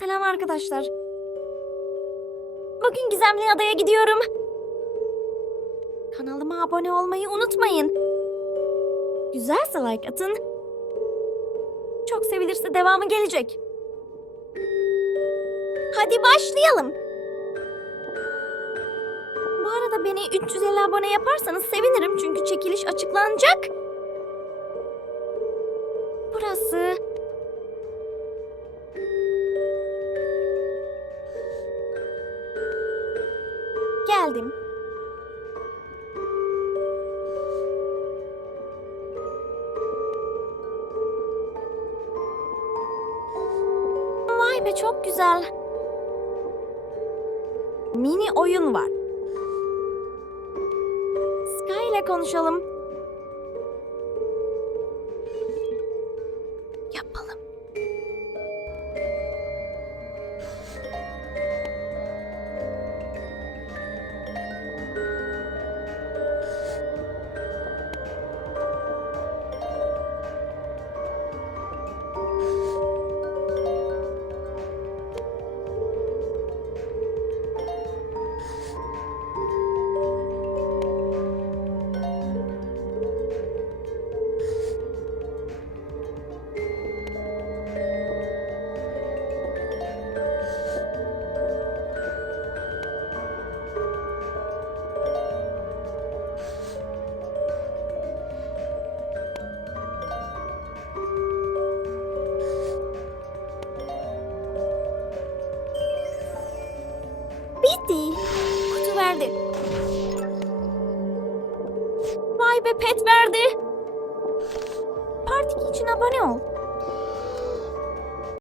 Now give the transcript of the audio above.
Selam arkadaşlar. Bugün Gizemli Adaya gidiyorum. Kanalıma abone olmayı unutmayın. Güzelse like atın. Çok sevilirse devamı gelecek. Hadi başlayalım. Bu arada beni 350 abone yaparsanız sevinirim çünkü çekiliş açıklanacak. Burası Geldim. Vay be çok güzel. Mini oyun var. Sky ile konuşalım. Bitti. Kutu verdi. Vay be pet verdi. Partiki için abone ol.